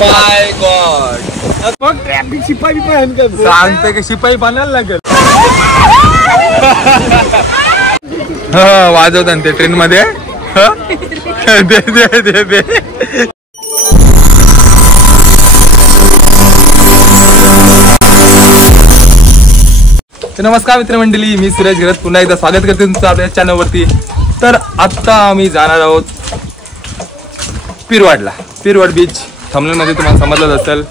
माय God, मग traffic शिपाई सांगते की शिपाई बनायला लागेल. वाजवतात ते ट्रेन मध्ये. दे दे दे दे. नमस्कार मित्रमंडळी, मी सुरेश घरत पुन्हा एकदा स्वागत करते तुमचं आपल्या चॅनलवरती. तर आत्ता आम्ही जाणार आहोत पिरवाडला. पिरवाड बीच थंबनेलमध्ये तुम्हाला समजलंच असेल.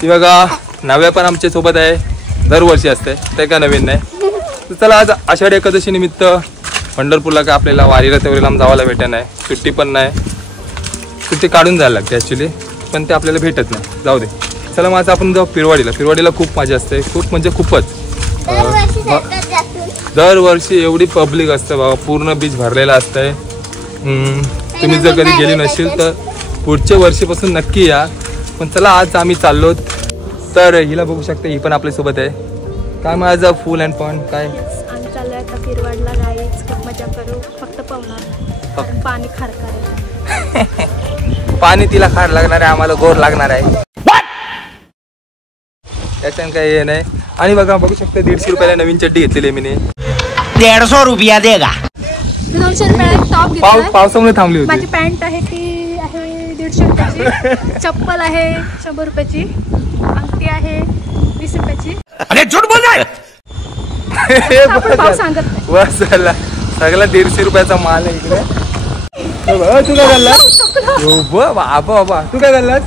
ती बघा नव्या पण आमच्या सोबत आहे, दरवर्षी असते, ते का नवीन नाही. तर चला आज आषाढी एकादशी निमित्त पंढरपूरला का आपल्याला वारीला तेवढी लांब जावायला भेटत नाही, सुट्टी पण नाही. सुट्टी काढून जायला लागते ॲक्च्युली, पण ते आपल्याला भेटत नाही. जाऊ दे, चला मग आता आपण जाऊ पिरवाडीला. पिरवाडीला खूप मजा असते, खूप म्हणजे खूपच. दरवर्षी एवढी पब्लिक असते बाबा, पूर्ण बीच भरलेला असतंय. तुम्ही जर कधी गेली नसेल तर पुढच्या वर्षीपासून नक्की या. पण चला आज आम्ही चाललो. तर हिला बघू शकते, ही पण आपल्यासोबत आहे. काय माझं फुल अँड फन काय आम्ही चाललोय आता पिरवाडला. गाईच खूप मजा करू, फक्त पावणार पाणी खार पाणी तिला खार लागणार आहे, आम्हाला गोर लागणार आहे. त्याच्यानं काही हे नाही. आणि बघा बघू शकता 150 रुपयाला नवीन चड्डी घेतलेली आहे मी. 150 रुपया देगा. 200 रुपयाला टॉप घेतला. पावसामुळे थांबली होती. माझी पॅन्ट आहे ती आहे 150 रुपयाची. चप्पल आहे 100 रुपयाची. अंगठी आहे 20 रुपयाची. अरे झूठ बोल रहा है. भाव सांगत नाही. बस झाला, सगळा 150 रुपयाचा माल आहे इकडे. तू काय झालास बाबा, तू काय झालास?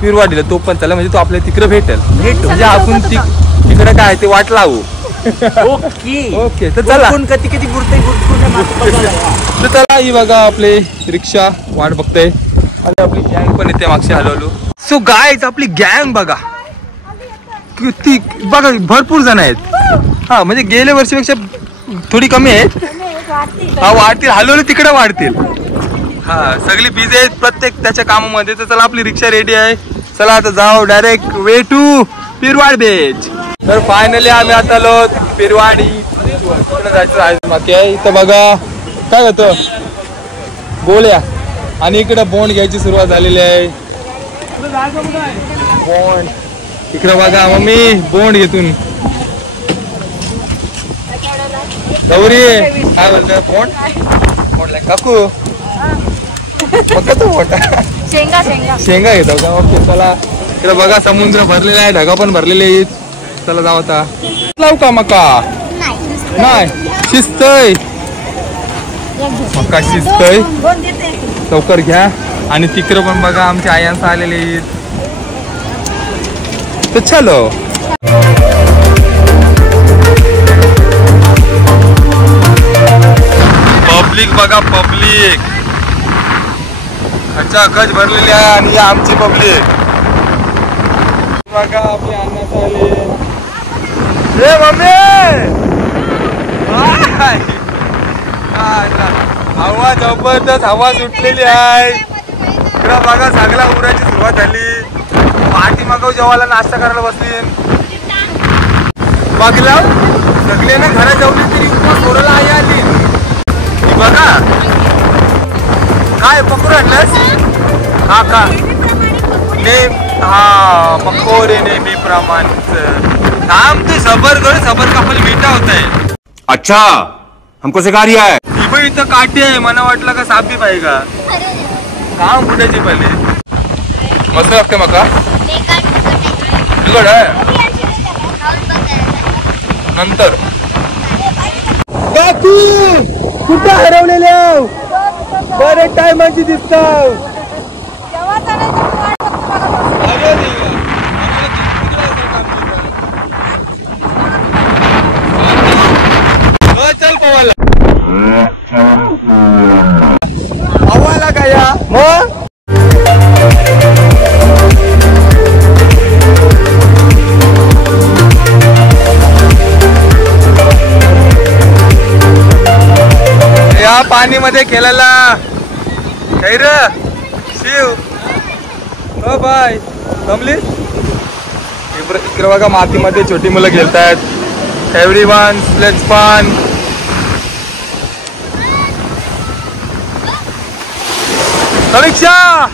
पिरवाडीला. तो पण चला, म्हणजे तो आपल्या तिकडे भेटेल. म्हणजे आपण तिकडे काय ते वाट लावू. ओके तर चला. तर चला, ही बघा आपली रिक्षा वाट बघते आणि आपली गँग पण येते मागच्या हलवलो. सो गाईज आपली गँग बघा किती, बघा भरपूर जण आहेत. हा म्हणजे गेल्या वर्षीपेक्षा थोडी कमी आहेत. हा वाढतील, हलवलं तिकडे वाढतील. हा सगळी बिझी आहेत प्रत्येक त्याच्या कामामध्ये. तर चला आपली रिक्षा रेडी आहे. चला आता जाऊ डायरेक्ट वे टू पिरवाड बीच. तर फायनली आम्ही आता आलो पिरवाडी. जायचं आहे बाकी आहे. इथं बघा काय होतं गोळ्या, आणि इकडे बोंड घ्यायची सुरुवात झालेली आहे. बोंड इकडे बघा, मम्मी बोंड घेतून गौरी काय बोलतोय बोंड बोंड काकू शेंगा घेतो का? ओके चला. इकडे बघा समुद्र भरलेला आहे, ढगा पण भरलेले आहेत. चला जाऊ आता. लावू का मका? नाही शिजतय मका, शिजतय. लवकर घ्या. आणि तिकडे पण बघा आमच्या आयांस आलेले आहेत. तर चलो. पब्लिक बघा, पब्लिक खच भरलेली आहे. आणि आमची पब्लिक बघा, आपले अन्नात आले. मम्मी हवा जबरदस्त हवा सुटलेली आहे. इकडं बघा सगळ्या उराची सुरुवात झाली. पाठी मागव जेवायला नाश्ता करायला बसली. बघला सगळे ना घरात जेवली तरी उपवास सोडायला आई आली. बघा काय पकडू आणलंस? हा का नेम, हा पकोडे नेहमीप्रमाणे. काम ते सबर कर, सबर का फल मीठा होता है. अच्छा हमको सिखा रिया है. इथं काठी आहे, मला वाटलं का सापी पाहिजे का. काम कुठायची पहिले मस्त लागते मका. तिकड आहे नंतर. काकू कुठं हरवलेल्या? बरेच टायमाची दिसतात. चल पवायला पवायला काय या मग. या पाणी मध्ये खेळायला काय र शिव. हो बाय जमलीस. इकडे बघा मातीमध्ये छोटी मुलं खेळतात. Everyone let's fun. समीक्षा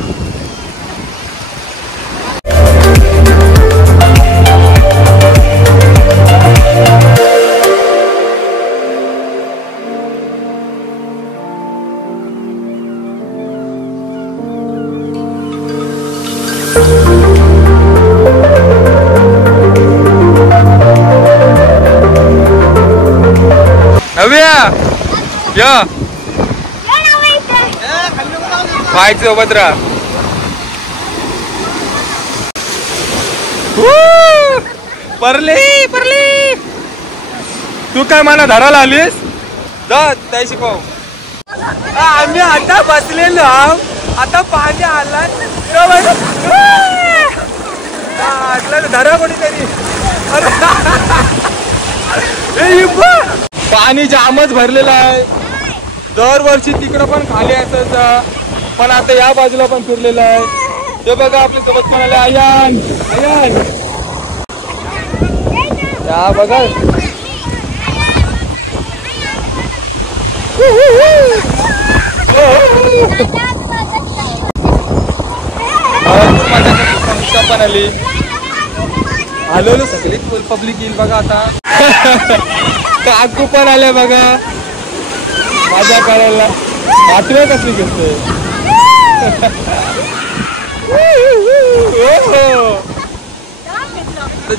या बाईक सोबत राहा. परली परली तू काय मला धरायला आलीस जा त्याशी पाहू. आम्ही आता बसलेलो आता पाणी आला धरा कोणीतरी. पाणी जामच भरलेलं आहे. दरवर्षी तिकडं पण खाली असायचं पण आता या बाजूला पण फिरलेलं आहे. ते बघा आपल्या सोबत पण आले अयान अयान या बघा. पण आली हलवलं सगळी पब्लिक येईल बघा आता. काकू पण आले बघा मजा करायला. आठवे कसली घेतोय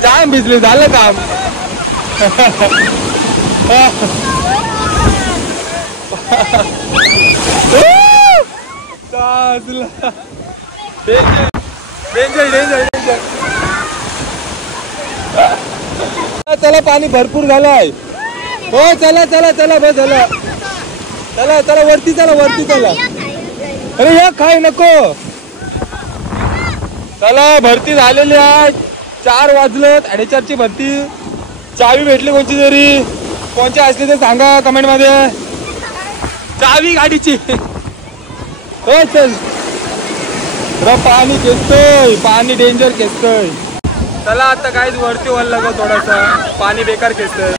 जाम भिजले झालं काम. Danger danger danger. चला पाणी भरपूर झालंय. हो चला चला चला बस झालं. चला चला वरती चला वरती चला. अरे या काय नको. चला भरती झालेली आहे. 4 वाजलं 4:30ची भरती. चावी भेटली कोणची तरी. कोणची असली तर सांगा कमेंट मध्ये. चावी गाडीची. हो चल पाणी खेचतोय पाणी डेंजर खेचतोय. चला आता काहीच वरती व्हायला लागलं थोडासा. पाणी बेकार खेचतोय.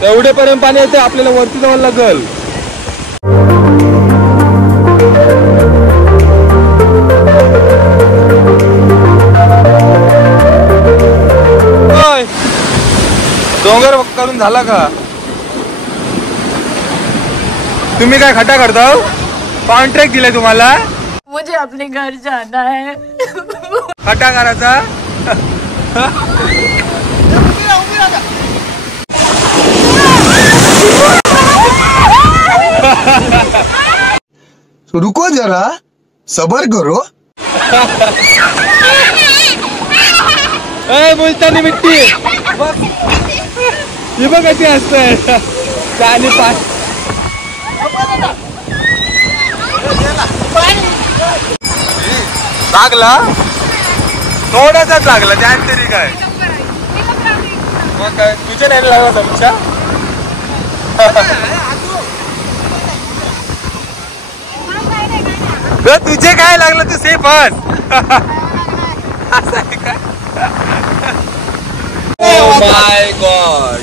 तेवढेपर्यंत पाणी येते आपल्याला वरती जावं लागल. डोंगर करून झाला का तुम्ही काय खड्डा करता. कॉन्ट्रॅक्ट दिलाय तुम्हाला. मुझे अपने घर जाना है. खड्डा करायचा. रुको जरा सबर करो. मुलतानी मिट्टी ही बघ कशी असतंय. पाणी लागला थोडासाच लागला त्यात तरी काय. मग काय तुझ्या नाही लागला तुमच्या. तुझे काय लागलं तू सेफ आहेस. असं आहे काय. Oh my God.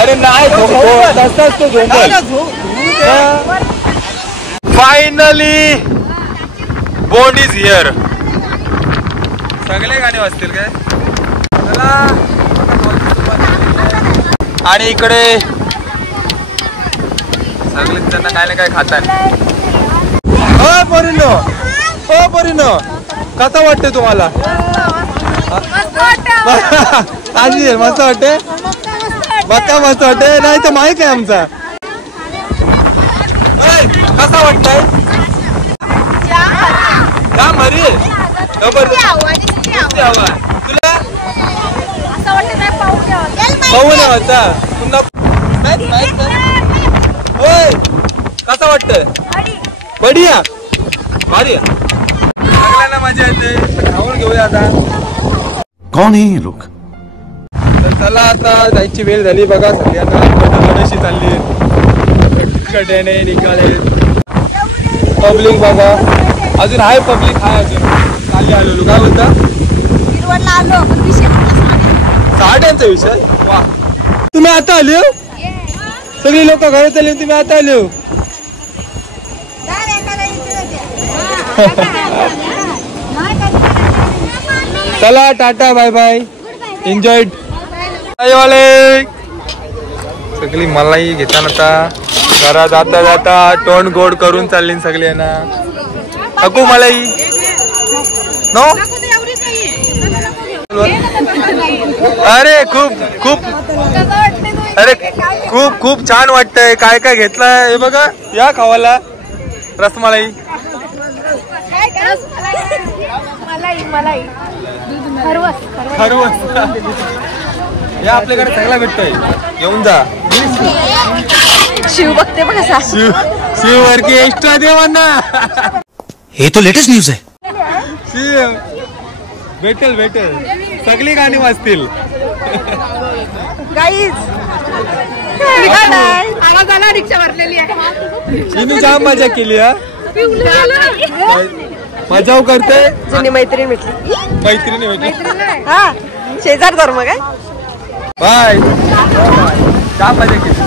अरे नाही तसाच तो फायनली बोट इज हिअर. सगळे गाणे वाजतील काय. चला आणि इकडे सगळे त्यांना काय ना काय खातात. हो पोरीनो हो पोरीनो कसं वाटते तुम्हाला. ताजी मस्त वाटते. बघा मस्त वाटते. नाही तर माहित आहे आमचा. कसा वाटतंय का मरी तुला पाहू नव्हता पुन्हा होय. कसा वाटतंय बढिया भारी. सगळ्यांना मजा येते. खाऊन घेऊया आता. कौन है ये लोग. तर चला आता जायची वेळ झाली बघा. सगळ्यांना कशी चालली कट्याने निघाले. पब्लिक बघा अजून आहे. पब्लिक आहे अजून. खाली आलेलो काय बोलता. साड्यांचा विषय वा. तुम्ही आता आले हो. सगळी लोक घरात आली तुम्ही आता आले हो. चला टाटा बाय बाय. एन्जॉय. सगळी मलाई घेताना आता घरा जाता जाता तोंड गोड करून चालली सगळी ना. अकू मलाई नो अरे खूप अरे खूप छान वाटतंय. काय काय घेतलंय हे बघा. या खावाला रसमलाई. मलाई खरवस या आपल्याकडे चांगला भेटतोय. येऊन जा. शिव बघते बघ कसा. शिवर की एक्स्ट्रा देवांना. ये तो लेटेस्ट न्यूज है. शिव भेटेल सगळी गाणी वाजतील. आवाज आला. रिक्षा भरलेली आहे. तिने जाम मजा केली. हा मजाव करते. जुनी मैत्रीण भेटली. मैत्रिणी भेटली. हा शेजार धर्म काय बाय. जाम मजा केली.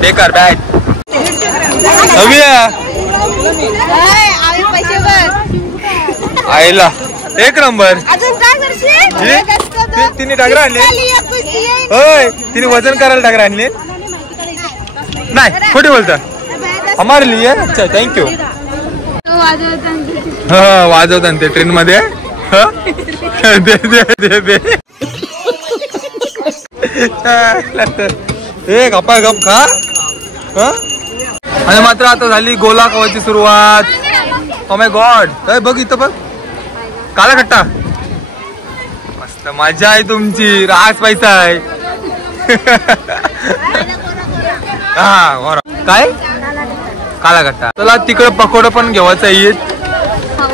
बेकार बॅग आईला एक नंबर. तिने डागरा आणले. होय तिने वजन करायला डागरा आणले. नाही खोटे बोलता. हमारे लिए. अच्छा थँक्यू. हा वाजवतात ते ट्रेन मध्ये. दे एक गप्पा गप खा. आणि मात्र आता झाली गोला खावायची सुरुवात. Oh my God. बघ इथं बघ काला खट्टा. मस्त मजा आहे तुमची. रास पैसा आहे. हा काय काला खट्टा. चला तिकडे पकोडा पण घेवायचा येत.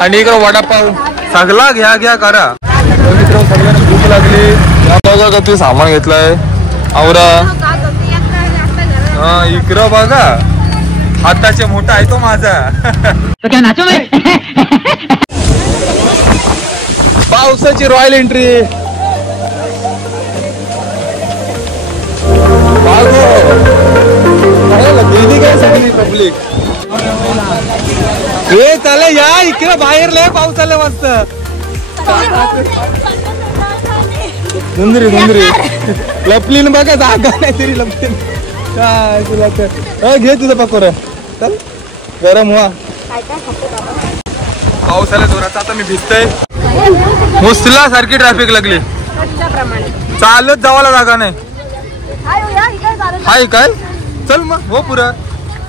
आणि इकडे वडापाव सगळा घ्या करा. मित्रांनो सगळ्यांना भूक लागली. या बघा का ते सामान घेतलंय. आवरा. हा इकडं बघा हाताचे मोठा आहे तो माझा. पावसाची रॉयल एंट्री. काय सगळी पब्लिक. हे चला या इकडे बाहेर लय पाऊस आला मस्त. धुंदरी लपलीन बघा जागा नाही तरी लपलीन. काय तुला तर घे तुझं पकोडा. चल गरम व्हा. पाऊस आला जोराचा. आता मी भिजतय. मुसला सारखी ट्रॅफिक लागली. चालत जावाला जागा नाही. हाय काय चल मग हो पुरा.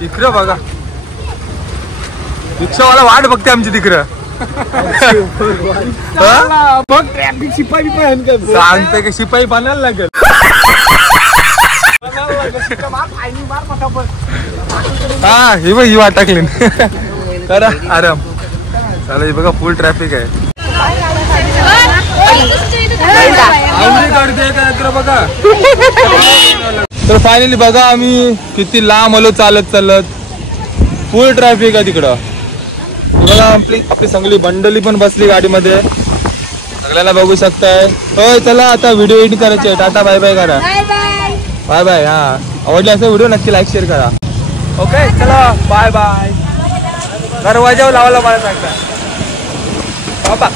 इकडं बघा रिक्षावाला वाट बघते आमची तिकडं. सांगते की शिपाई बनायला लागेल. हा ही बघ ही वाट टाकली. करा आराम. चला बघा फुल ट्रॅफिक आहे. बघा तर फायनली बघा आम्ही किती लांब आलो चालत. फुल ट्रॅफिक आहे तिकडं. बघा आपली सगळी बंडली पण बसली गाडीमध्ये. सगळ्याला बघू शकताय. हो चला आता व्हिडिओ एडिट करायचे. टाटा बाय बाय करा. Bye bye. हा आवडले असं व्हिडिओ नक्की लाईक शेअर करा. ओके चला बाय बाय. दरवाजावर लावायला मला सांगता बाबा.